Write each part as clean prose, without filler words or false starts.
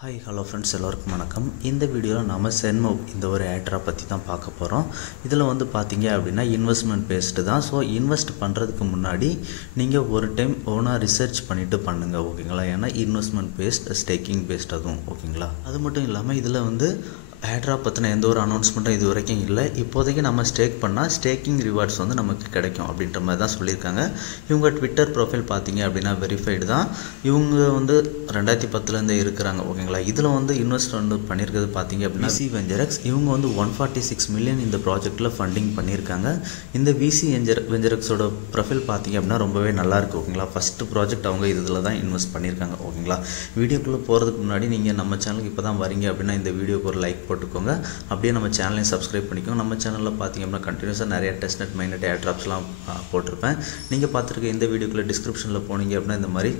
Hi, hello friends, எல்லாருக்கும் வணக்கம். இந்த வீடியோவில் நம்ம சென்மோவ் இந்த ஒரு ஏட்ரா பற்றி தான் பார்க்க போகிறோம். இதில் வந்து பார்த்தீங்க அப்படின்னா இன்வெஸ்ட்மெண்ட் பேஸ்டு தான். ஸோ இன்வெஸ்ட் பண்ணுறதுக்கு முன்னாடி நீங்கள் ஒரு டைம் ஓனாக ரிசர்ச் பண்ணிவிட்டு பண்ணுங்கள், ஓகேங்களா? ஏன்னா இன்வெஸ்ட்மெண்ட் பேஸ்ட் ஸ்டேக்கிங் பேஸ்ட் அதுவும், ஓகேங்களா? அது மட்டும் இல்லாமல் இதில் வந்து ஏட்ரா பற்றின எந்த ஒரு அனௌன்ஸ்மெண்ட்டும் இது வரைக்கும் இல்லை. இப்போதைக்கு நம்ம ஸ்டேக் பண்ணால் ஸ்டேக்கிங் ரிவார்ட்ஸ் வந்து நமக்கு கிடைக்கும் அப்படின்ற மாதிரி தான் சொல்லியிருக்காங்க. இவங்க ட்விட்டர் ப்ரொஃபைல் பார்த்தீங்க அப்படின்னா வெரிஃபைடு தான். இவங்க வந்து 2010 இருக்கிறாங்க, ஓகேங்களா? இதில் வந்து இன்வெஸ்ட் வந்து பண்ணியிருக்கிறது பார்த்தீங்க அப்படின்னா விசி வெஞ்சரக்ஸ். இவங்க வந்து 146 மில்லியன் இந்த ப்ராஜெக்டில் ஃபண்டிங் பண்ணியிருக்காங்க. இந்த விசி வெஞ்சரக்ஸோட ப்ரொஃபைல் பார்த்தீங்க அப்படின்னா ரொம்பவே நல்லாயிருக்கு, ஓகேங்களா? ஃபஸ்ட்டு ப்ராஜெக்ட் அவங்க இதில் தான் இன்வெஸ்ட் பண்ணியிருக்காங்க, ஓகேங்களா? வீடியோக்குள்ளே போகிறதுக்கு முன்னாடி நீங்கள் நம்ம சேனலுக்கு இப்போ தான் வரீங்க அப்படின்னா இந்த வீடியோக்கு ஒரு லைக் போட்டுக்கோங்க. அப்படியே நம்ம சேனலையும் சப்ஸ்கிரைப் பண்ணிக்கோங்க. நம்ம சேனலில் பார்த்தீங்க அப்படின்னா கண்டினியூஸாக நிறைய டெஸ்ட்நெட் மைனட் ஏர்ட்ராப்ஸ்லாம் போட்டிருப்பேன். நீங்கள் பார்த்துருக்க இந்த வீடியோக்குள்ளே டிஸ்கிரிப்ஷனில் போனீங்க அப்படின்னா இந்த மாதிரி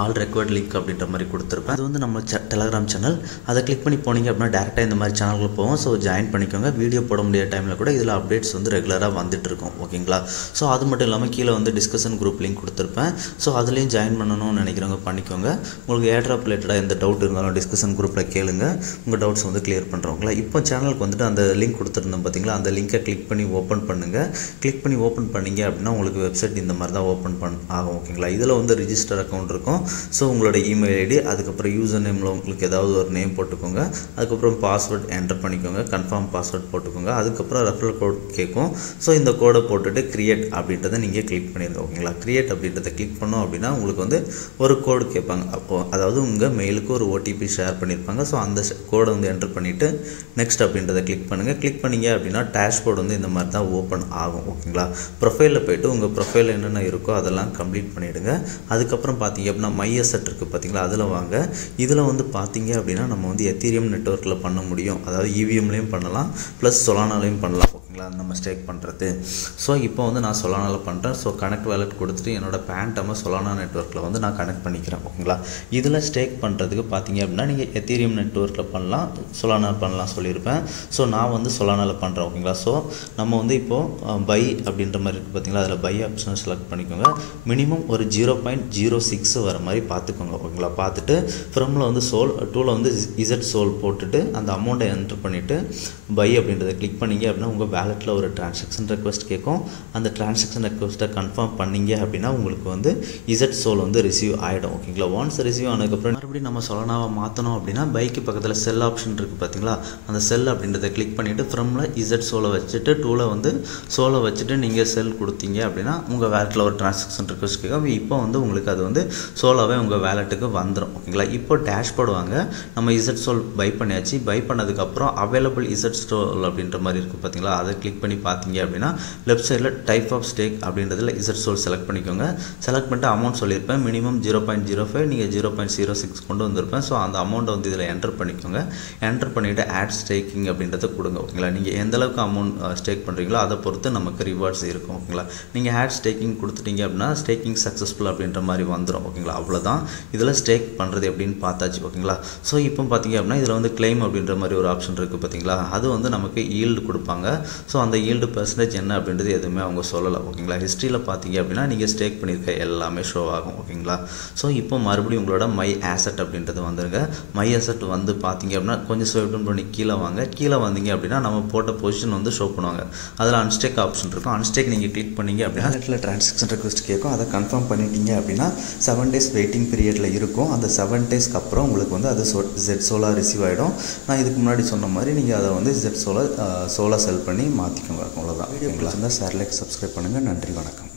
ஆல் ரெக்வர்ட் லிங்க் அப்படின்ற மாதிரி கொடுத்துருப்பேன். அது வந்து நம்ம டெலகிராம் சேனல். அதை கிளிக் பண்ணி போனீங்க அப்படின்னா டேரெக்டாக இந்த மாதிரி சேனலுக்கு போவோம். ஸோ ஜாயின் பண்ணிக்கோங்க. வீடியோ போட முடியாத டைமில் கூட இதில் அப்டேட்ஸ் வந்து ரெகுலராக வந்துட்டு இருக்கும், ஓகேங்களா? ஸோ அது மட்டும் இல்லாமல் கீழே வந்து டிஸ்கஷன் குரூப் லிங்க் கொடுத்துருப்பேன். ஸோ அதுலேயும் ஜாயின் பண்ணணும்னு நினைக்கிறவங்க பண்ணிக்கோங்க. உங்களுக்கு ஏர்ட்ராப் ரிலேட்டடாக எந்த டவுட் இருந்தாலும் டிஸ்கஷன் குரூப்பில் கேளுங்க. உங்கள் டவுட்ஸ் வந்து கிளியர் பண்ணுறவங்களா. இப்போ சேனலுக்கு வந்துட்டு அந்த லிங்க் கொடுத்துருந்தோம் பார்த்தீங்களா, அந்த லிங்கை கிளிக் பண்ணி ஓப்பன் பண்ணுங்கள். கிளிக் பண்ணி ஓப்பன் பண்ணிங்க அப்படின்னா உங்களுக்கு வெப்சைட் இந்த மாதிரி தான் ஓப்பன் ஆகும், ஓகேங்களா? இதில் வந்து ரிஜிஸ்டர் அக்கௌண்ட் இருக்கும். ஸோ உங்களோட இமெயில் ஐடி, அதுக்கப்புறம் யூசர் நேமில் உங்களுக்கு ஏதாவது ஒரு நேம் போட்டுக்கோங்க. அதுக்கப்புறம் பாஸ்வேர்ட் என்டர் பண்ணிக்கோங்க. கன்ஃபார்ம் பாஸ்வேர்ட் போட்டுக்கோங்க. அதுக்கப்புறம் ரெஃபரல் கோட் கேட்கும். ஸோ இந்த கோடை போட்டுட்டு கிரியேட் அப்படின்றத நீங்கள் கிளிக் பண்ணிடுங்க, ஓகேங்களா? கிரியேட் அப்படின்றத கிளிக் பண்ணோம் அப்படின்னா உங்களுக்கு வந்து ஒரு கோடு கேட்பாங்க. அப்போது அதாவது உங்கள் மெயிலுக்கு ஒரு ஓடிபி ஷேர் பண்ணியிருப்பாங்க. ஸோ அந்த கோடை வந்து என்டர் பண்ணிவிட்டு நெக்ஸ்ட் அப்படின்றத கிளிக் பண்ணுங்கள். கிளிக் பண்ணிங்க அப்படின்னா டேஷ்போர்டு வந்து இந்த மாதிரி தான் ஓப்பன் ஆகும், ஓகேங்களா? ப்ரொஃபைலில் போய்ட்டு உங்கள் ப்ரொஃபைல் என்னென்ன இருக்கோ அதெல்லாம் கம்ப்ளீட் பண்ணிவிடுங்க. அதுக்கப்புறம் பார்த்தீங்க அப்படின்னா மைஎஸ்எட் இருக்குது பார்த்தீங்களா, அதில் வாங்க. இதில் வந்து பார்த்தீங்க அப்படின்னா நம்ம வந்து எத்தீரியம் நெட்வொர்க்கில் பண்ண முடியும். அதாவது இவிஎம்லேயும் பண்ணலாம், ப்ளஸ் சொலானாலையும் பண்ணலாம், ஓகேங்களா? நம்ம ஸ்டேக் பண்ணுறது. ஸோ இப்போ வந்து நான் சொலானாவில் பண்ணுறேன். ஸோ கனெக்ட் வேலட் கொடுத்துட்டு என்னோட பேண்ட்டமை சொலானா நெட்வொர்க்கில் வந்து நான் கனெக்ட் பண்ணிக்கிறேன், ஓகேங்களா? இதில் ஸ்டேக் பண்ணுறதுக்கு பார்த்தீங்க அப்படின்னா நீங்கள் எத்தீரியம் நெட்வொர்க்கில் பண்ணலாம், சொலானா பண்ணலாம் சொல்லியிருப்பேன். ஸோ நான் வந்து சொலானாவில் பண்ணுறேன், ஓகேங்களா? ஸோ நம்ம வந்து இப்போது பை அப்படின்ற மாதிரி இருக்குது பார்த்தீங்களா, அதில் பை ஆப்ஷனை செலக்ட் பண்ணிக்கோங்க. மினிமம் ஒரு 0.06 வர மாதிரி பார்த்துக்கோங்க, ஓகேங்களா? பார்த்துட்டு ஃப்ரமில் வந்து சோல், டூவில் வந்து இசட் சோல் போட்டுட்டு அந்த அமௌண்ட்டை என்டர் பண்ணிவிட்டு பை அப்படின்றத கிளிக் பண்ணிங்க அப்படின்னா உங்கள் வேலெட்டில் ஒரு டிரான்சாக்ஷன் ரெக்வஸ்ட் கேட்கும். அந்த டிரான்சாக்ஷன் ரெக்வஸ்ட்டை கன்ஃபார்ம் பண்ணிங்க அப்படின்னா உங்களுக்கு வந்து இசட் சோல் வந்து ரிசீவ் ஆகிடும், ஓகேங்களா? ஒன்ஸ் ரிசீவ் ஆனதுக்கப்புறம் மறுபடியும் நம்ம சொலானாவை மாற்றணும் அப்படின்னா பைக்கு பக்கத்தில் செல் ஆப்ஷன் இருக்குது பார்த்தீங்களா, அந்த செல் அப்படின்றத கிளிக் பண்ணிவிட்டு ஃப்ரமில் இசட் சோலை வச்சுட்டு டூவில் வந்து சோலை வச்சுட்டு நீங்கள் செல் கொடுத்தீங்க அப்படின்னா உங்கள் வேலெட்டில் ஒரு டிரான்சாக்ஷன் ரெக்வஸ்ட் கேட்கும். இப்போ வந்து உங்களுக்கு அது வந்து சோலாவே உங்கள் வேலெட்டுக்கு வந்துடும், ஓகேங்களா? இப்போ டேஷ்போர்டு வாங்க. நம்ம இசட் சோல் பை பண்ணியாச்சு. பை பண்ணதுக்கப்புறம் அவைலபிள் இசட் சோல் அப்படின்ற மாதிரி இருக்குது பார்த்தீங்களா, அதை கிளிக் பண்ணி பார்த்தீங்க அப்படின்னா லெஃப்ட் சைடில் டைப் ஆஃப் ஸ்டேக் அப்படின்றதில் இசட் சோல் செலக்ட் பண்ணிக்கோங்க. செலக்ட் பண்ணிட்டு அமௌண்ட் சொல்லியிருப்பேன். மினிமம் 0.05, நீங்கள் 0.06 கொண்டு வந்திருப்பேன். ஸோ அந்த அமௌண்ட்டை வந்து இதில் என்டர் பண்ணிக்கோங்க. என்டர் பண்ணிவிட்டு ஆட் ஸ்டேக்கிங் அப்படின்றத கொடுங்க, ஓகேங்களா? நீங்கள் எந்த அளவுக்கு அமௌண்ட் ஸ்டேக் பண்ணுறீங்களோ அதை பொறுத்து நமக்கு ரிவார்ட்ஸ் இருக்கும், ஓகேங்களா? நீங்கள் ஆட் ஸ்டேக்கிங் கொடுத்துட்டீங்க அப்படின்னா ஸ்டேக்கிங் சக்ஸஸ்ஃபுல் அப்படின்ற மாதிரி வந்துடும், ஓகேங்களா? அவ்வளோதான். இதில் ஸ்டேக் பண்ணுறது எப்படின்னு பார்த்தாச்சு, ஓகேங்களா? ஸோ இப்போ பார்த்தீங்க அப்படின்னா இதில் வந்து கிளைம் அப்படின்ற மாதிரி ஒரு ஆப்ஷன் இருக்குது பார்த்தீங்களா, அது வந்து நமக்கு ஈல்டு கொடுப்பாங்க. ஸோ அந்த ஈல்டு பெர்சன்டேஜ் என்ன அப்படின்றது எதுவுமே அவங்க சொல்லலை, ஓகேங்களா? ஹிஸ்ட்ரியில் பார்த்தீங்க அப்படின்னா நீங்கள் ஸ்டேக் பண்ணியிருக்க எல்லாமே ஷோ ஆகும், ஓகேங்களா? ஸோ இப்போ மறுபடியும் உங்களோட மை ஆசெட் அப்படின்றது வந்துருங்க. மை ஆசெட் வந்து பார்த்தீங்க அப்படின்னா கொஞ்சம் ஸ்வைப் டவுன் பண்ணி கீழே வாங்க. கீழே வந்தீங்க அப்படின்னா நம்ம போட்ட பொசிஷன் வந்து ஷோ பண்ணுவாங்க. அதில் அன்ஸ்டேக் ஆப்ஷன் இருக்கும். அன்ஸ்டேக் நீங்கள் கிளிக் பண்ணிங்க அப்படின்னா அதில் டிரான்சாக்ஷன் ரெக்வஸ்ட் கேட்கும். அதை கன்ஃபார்ம் பண்ணிட்டீங்க அப்படின்னா 7 days வெயிட்டிங் பீரியடில் இருக்கும். அந்த 7 daysக்கு அப்புறம் உங்களுக்கு வந்து அது ஜெட் சோலாக ரிசீவ் ஆகிடும். நான் இதுக்கு முன்னாடி சொன்ன மாதிரி நீங்கள் அதை வந்து ஜெட் சோலாக செல் பண்ணி மாற்றிக்கோங்க, அவ்வளோதான். வீடியோ பிடிச்சிருந்தா ஷேர், லைக், சப்ஸ்கிரைப் பண்ணுங்கள். நன்றி, வணக்கம்.